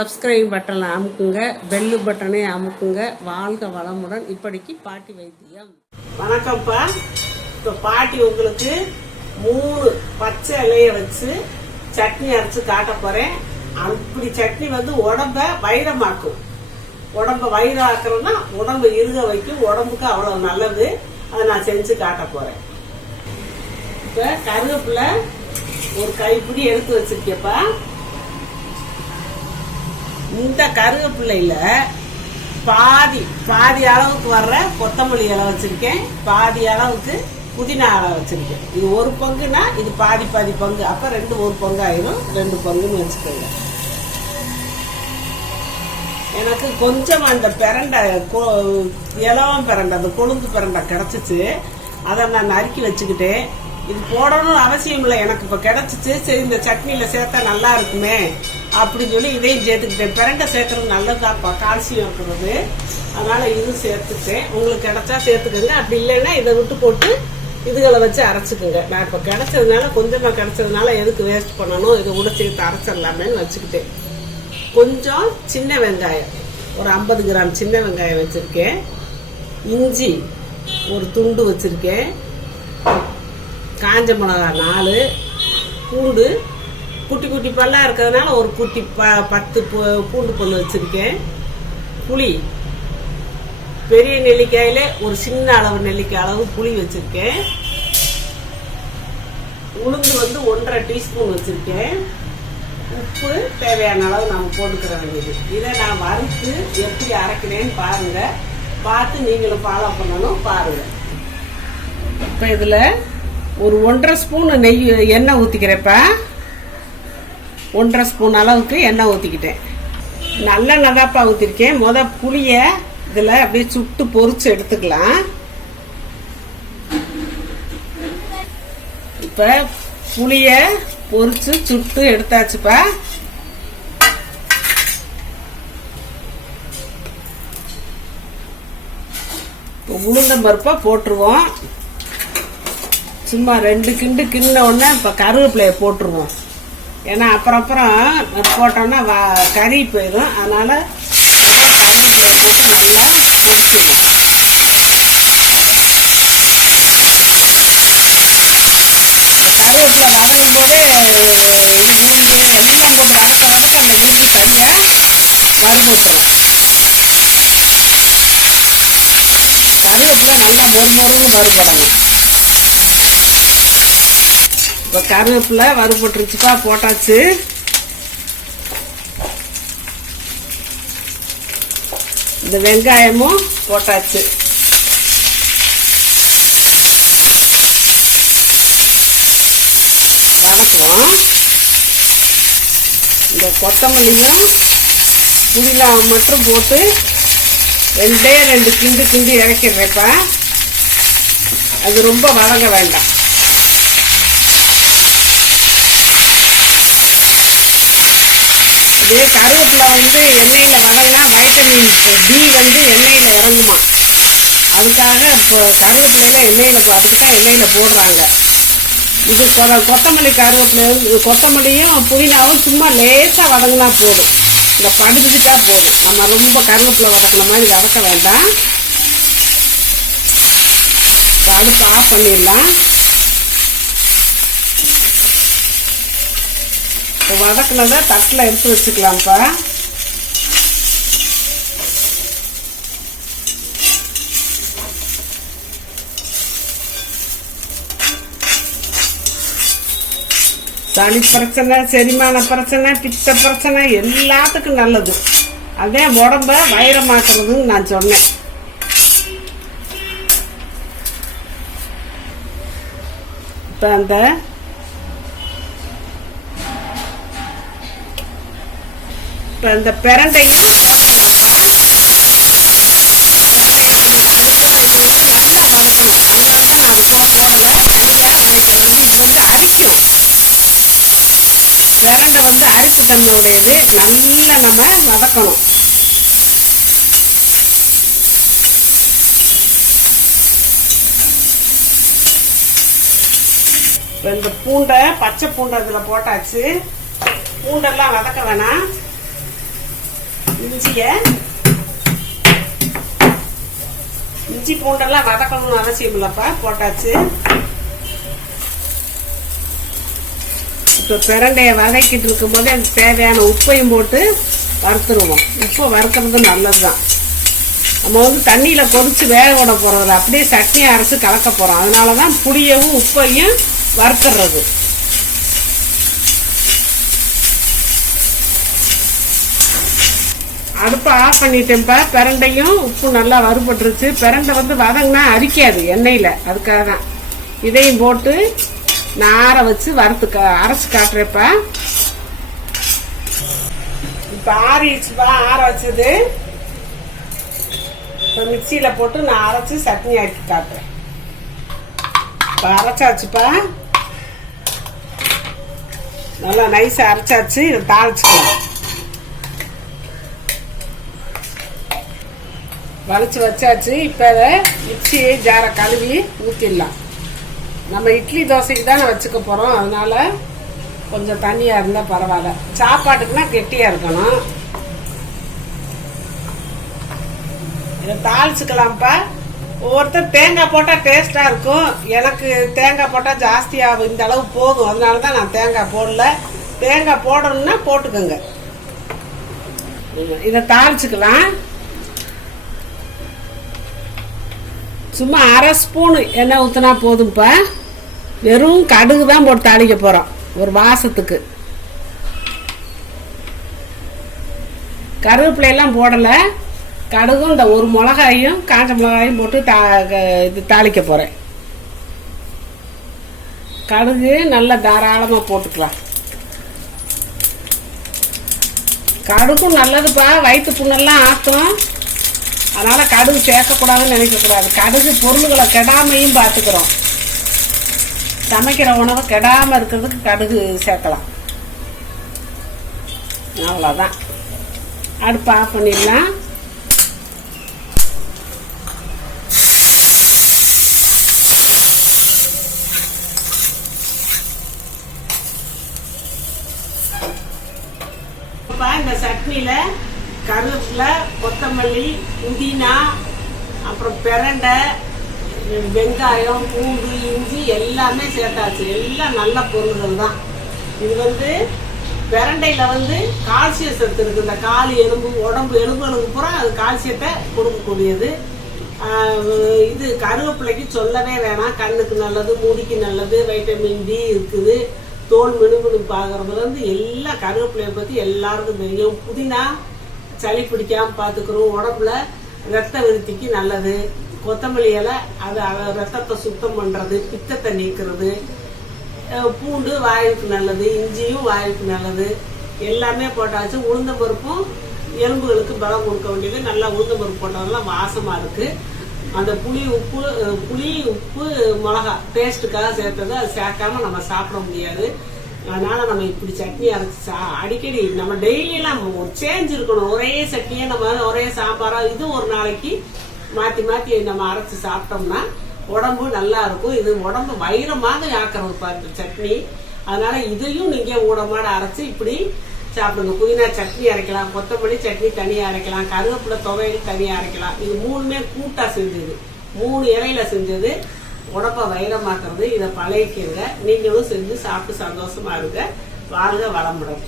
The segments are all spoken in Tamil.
சப்ஸ்கிரைப் பட்டனை அமுக்குங்க, பெல்லு பட்டனை அமுக்குங்க. வாழ்க வளமுடன். இப்படிக்கு பாட்டி வைத்தியம். வணக்கம்ப்பா. இப்போ பாட்டி உங்களுக்கு 3 பச்சை இலைய வச்சு சட்னி அரைச்சு காட்ட போறேன். அப்படி சட்னி உடம்ப வைரமாக்கும். உடம்ப வைரம் ஆக்குறதுனா உடம்பு இருக வைக்கும். உடம்புக்கு அவ்வளவு நல்லது. அதை நான் செஞ்சு காட்ட போறேன். இப்ப கருவேப்பிலை ஒரு கைப்பிடி எடுத்து வச்சிருக்கேப்பா. இந்த கருவேப்பிள்ளையில பாதி அளவுக்கு வர்ற கொத்தமல்லி இலை வச்சிருக்கேன். பாதி அளவுக்கு புதினா இலை வச்சிருக்கேன். இது ஒரு பங்குனா இது பாதி பங்கு. அப்ப 1 பங்கு ஆயிரும். 2 பங்குன்னு வச்சுக்கோங்க. எனக்கு கொஞ்சம் அந்த பிரண்டை இலவம் பிரண்டை, அந்த கொழுந்து பிரண்டை கிடைச்சிச்சு. அதை நான் நறுக்கி வச்சுக்கிட்டேன். இது போடணும்னு அவசியம் இல்லை, எனக்கு இப்ப கிடைச்சிச்சு. சரி, இந்த சட்னியில சேர்த்தா நல்லா இருக்குமே அப்படின்னு சொல்லி இதையும் சேர்த்துக்கிட்டேன். பிரண்டை சேர்க்கறது நல்லதுதான்ப்பா, கால்சியம் இருக்கிறது. அதனால இது சேர்த்துட்டேன். உங்களுக்கு கிடைச்சா சேர்த்துக்கோங்க. அப்படி இல்லைன்னா இதை விட்டு போட்டு இதுகளை வச்சு அரைச்சிக்கோங்க. நான் இப்ப கிடைச்சதுனால, கொஞ்சமா கிடைச்சதுனால எதுக்கு வேஸ்ட் பண்ணணும், இதை கூட சேர்த்து அரைச்சிடலாமேன்னு வச்சுக்கிட்டேன். கொஞ்சம் சின்ன வெங்காயம், ஒரு 50 கிராம் சின்ன வெங்காயம் வச்சிருக்கேன். இஞ்சி ஒரு துண்டு வச்சிருக்கேன். காஞ்ச மிளகா 4, பூண்டு குட்டி குட்டி பல்லா இருக்கிறதுனால ஒரு குட்டி 10 பூண்டு பல்லு வச்சிருக்கேன். புளி பெரிய நெல்லிக்காயில ஒரு சின்ன அளவு நெல்லிக்காய் அளவு புளி வச்சிருக்கேன். உளுந்து 1.5 டீஸ்பூன் வச்சிருக்கேன். உப்பு தேவையான அளவு நம்ம போட்டுக்கிற வேண்டியது. இதை நான் வறுத்து எப்படி அரைக்கிறேன்னு பாருங்க. பார்த்து நீங்களும் ஃபாலோ பண்ணணும். பாருங்க. இப்ப இதுல ஒரு 1.5 ஸ்பூன் எண்ணெய் ஊத்திக்கிறேப்ப. 1.5 ஸ்பூன் அளவுக்கு எண்ணெய் ஊத்திக்கிட்டேன். நல்லெண்ணெய் தான்ப்பா ஊத்திருக்கேன். புளிய இதுல அப்படியே சுட்டு பொரிச்சு எடுத்துக்கலாம். இப்ப புளிய பொரிச்சு சுட்டு எடுத்தாச்சுப்பா. உளுந்தம் பருப்பா போட்டுருவோம். சும்மா 2 கிண்டு கிண்ட உடனே இப்ப கருவேப்பிலைய போட்டுருவோம். ஏன்னா அப்புறம் போட்டோம்னா கறி போயிடும். அதனால கருவேப்பிலைய போட்டு நல்லா வதக்கிடுவோம். கருவேப்பிலை வதங்கும் போதே இந்த விழுது எல்லாம் போட்டு வதக்க அந்த விழுது தனியா வறுத்து விட்டுரும். கருவேப்பிலை நல்லா மொறுமொறுன்னு வறுபடணும். இப்போ கருவேப்பிலை வறுபட்டுருச்சுப்பா, போட்டாச்சு. இந்த வெங்காயமும் போட்டாச்சு. வதக்குவோம். இந்த கொத்தமல்லியும் புதினாவும் மட்டும் போட்டு 2 கிண்டு இறக்கிடுறேப்பா. அது ரொம்ப வதங்க வேண்டாம். இது கருவேப்பிலை எண்ணெயில வதங்கினா வைட்டமின் டி எண்ணெயில இறங்குமா. அதுக்காக இப்போ கருவேப்பிலையில எண்ணெயில போடுறாங்க. இது கொத்தமல்லி கொத்தமல்லியும் புதினாவும் சும்மா லேசா வதங்கினா போதும். இந்த படிஞ்சுட்டா போதும். நம்ம ரொம்ப கருவேப்பிலை வதக்கின மாதிரி வதக்க வேண்டாம். அடுப்பு ஆஃப் பண்ணிடலாம். வதக்குனதை தட்டில் எடுத்து வச்சுக்கலாம்ப்பா. சளி பிரச்சனை, செரிமான பிரச்சனை, பித்த பிரச்சனை எல்லாத்துக்கும் நல்லது. அதே உடம்ப வைரமாக்குறதுன்னு நான் சொன்னேன். இப்ப இந்த பிரண்டையும் போட்டுடலாம்ப்பா. நல்லா வதக்கணும். அதனாலதான் நான் இப்போ போடலை, தனியா பண்ணிட்டேன். இது அரிக்கும். பிரண்டை அரிப்பு தன்மை உடையது. நல்லா நம்ம வதக்கணும். இந்த பூண்டை, பச்சை பூண்டை இதுல போட்டாச்சு. பூண்டெல்லாம் வதக்க வேணாம். இஞ்சி பூண்டெல்லாம் வதக்கணும்னு அவசியம் இல்லப்பா, போட்டாச்சு. இப்போ பிரண்டைய வதக்கிட்டு இருக்கும் போதே அதுக்கு தேவையான உப்பையும் போட்டு வறுத்துருவோம். உப்பை வறுக்கிறது நல்லதுதான். நம்ம தண்ணியில கொதிச்சு வேக விட போறதில்ல, அப்படியே சட்னி அரைச்சு கலக்க போறோம். அதனாலதான் புளியவும் உப்பையும் வறுத்துறது. அடுப்பை ஆஃப் பண்ணிட்டேன்ப்பா. பிரண்டையும் உப்பு நல்லா வறுபட்டுருச்சு. பிரண்டை வதங்கினா அரிக்காது எண்ணெயில, அதுக்காக தான். இதையும் போட்டு நான் ஆற வச்சு அரைச்சு காட்டுறேப்பா. இப்ப ஆறிடுச்சுப்பா. ஆற வச்சது இப்போ மிக்சியில போட்டு நான் அரைச்சு சட்னி ஆக்கி காட்டுறேன். இப்போ அரைச்சாச்சுப்பா, நல்லா நைஸா அரைச்சாச்சு. இதை தாளிச்சுக்கலாம். வலிச்சு வச்சாச்சு. இப்போ அதை மிக்சி ஜாரை கழுவி ஊற்றிடலாம். நம்ம இட்லி தோசைக்கு தானே வச்சுக்க போகிறோம், அதனால கொஞ்சம் தண்ணியாக இருந்தால் பரவாயில்ல. சாப்பாட்டுக்குன்னா கெட்டியாக இருக்கணும். இதை தாளிச்சுக்கலாம்ப்பா. ஒவ்வொருத்தர் தேங்காய் போட்டால் டேஸ்ட்டாக இருக்கும். எனக்கு தேங்காய் போட்டால் ஜாஸ்தியாகும். இந்த அளவு போதும், அதனால தான் நான் தேங்காய் போடல. தேங்காய் போடணும்னா போட்டுக்கோங்க. இதை தாளிச்சுக்கலாம். சும்மா அரை ஸ்பூன் எண்ணெய் ஊற்றினா போதும்ப்பா. வெறும் கடுகு தான் போட்டு தாளிக்க போகிறோம் ஒரு வாசத்துக்கு. கருவேப்பிலையெல்லாம் போடலை. கடுகும் இந்த ஒரு மிளகாயும் காஞ்ச மிளகாயும் போட்டு இது தாளிக்க போகிறேன். கடுகு நல்லா தாராளமாக போட்டுக்கலாம். கடுகும் நல்லதுப்பா, வயிற்று புண்ணெல்லாம் ஆற்றும். அதனால் கடுகு சேர்க்கக்கூடாதுன்னு நினைக்கக்கூடாது. கடுகு பொருள்களை கெடாமையும் பார்த்துக்கிறோம். சமைக்கிற உணவை கெடாமல் இருக்கிறதுக்கு கடுகு சேர்க்கலாம். அவ்வளோதான். அடுப்பு ஆஃப் பண்ணிடலாம். இந்த சட்னியில கருவேப்பிலை, கொத்தமல்லி, புதினா, அப்புறம் பிரண்டை, வெங்காயம், பூண்டு, இஞ்சி எல்லாமே சேர்த்தாச்சு. எல்லாம் நல்ல பொருள்கள் தான். இது பிரண்டையில கால்சியம் சத்து இருக்கு. இந்த கால் எலும்பு, எலும்புகளுக்கு பூரா அது கால்சியத்தை கொடுக்கக்கூடியது. இது கருவேப்பிலைக்கு சொல்லவே வேணாம். கண்ணுக்கு நல்லது, முடிக்கு நல்லது, வைட்டமின் டி இருக்குது. தோல் மினுமினுப்பு ஆகிறதுலேருந்து எல்லாம் கருவேப்பிலையை பற்றி எல்லாருக்கும் தெரியும். புதினா சளி பிடிக்காமல் பார்த்துக்கிறோம். உடம்புல ரத்த விருத்திக்கு நல்லது. கொத்தமல்லி இலை அது ரத்தத்தை சுத்தம் பண்ணுறது, பித்தத்தை நீக்கிறது. பூண்டு வாயுக்கு நல்லது, இஞ்சியும் வாயுக்கு நல்லது. எல்லாமே போட்டாச்சு. உளுந்தம் பருப்பும் எலும்புகளுக்கு பலம் கொடுக்க வேண்டியது. நல்லா உளுந்தம் பருப்பு போட்டதெல்லாம் வாசமாக இருக்குது. அந்த புளி உப்பு மிளகா டேஸ்ட்டுக்காக சேர்த்தது. அது சேர்க்காம நம்ம சாப்பிட முடியாது. அதனால நம்ம இப்படி சட்னி அரைச்சி அடிக்கடி நம்ம டெய்லியெல்லாம் ஒரு சேஞ்ச் இருக்கணும். ஒரே சட்னியை நம்ம ஒரே சாம்பாரா இது ஒரு நாளைக்கு மாற்றி மாற்றி நம்ம அரைச்சி சாப்பிட்டோம்னா உடம்பு நல்லா இருக்கும். இது உடம்பு வைரமாக ஆக்கிறதுப்பா இந்த சட்னி. அதனால இதையும் நீங்க ஊடமாட அரைச்சி இப்படி சாப்பிடுங்க. புதினா சட்னி அரைக்கலாம், கொத்தமல்லி சட்னி தனியாக அரைக்கலாம், கருவேப்பிலை துவையல் தனியாக அரைக்கலாம். இது மூணுமே கூட்டா செஞ்சது, 3 இலையில செஞ்சது. உடம்ப வைரமாக்குறது. இதை பழகிக்கங்க. நீங்களும் செஞ்சு சாப்பிட்டு சந்தோஷமா இருங்க. வாழ்க வளமுடன்.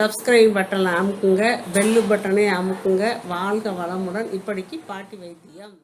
சப்ஸ்கிரைப் பட்டனை அமுக்குங்க, பெல்லு பட்டனை அமுக்குங்க. வாழ்க வளமுடன். இப்படிக்கு பாட்டி வைத்தியம்.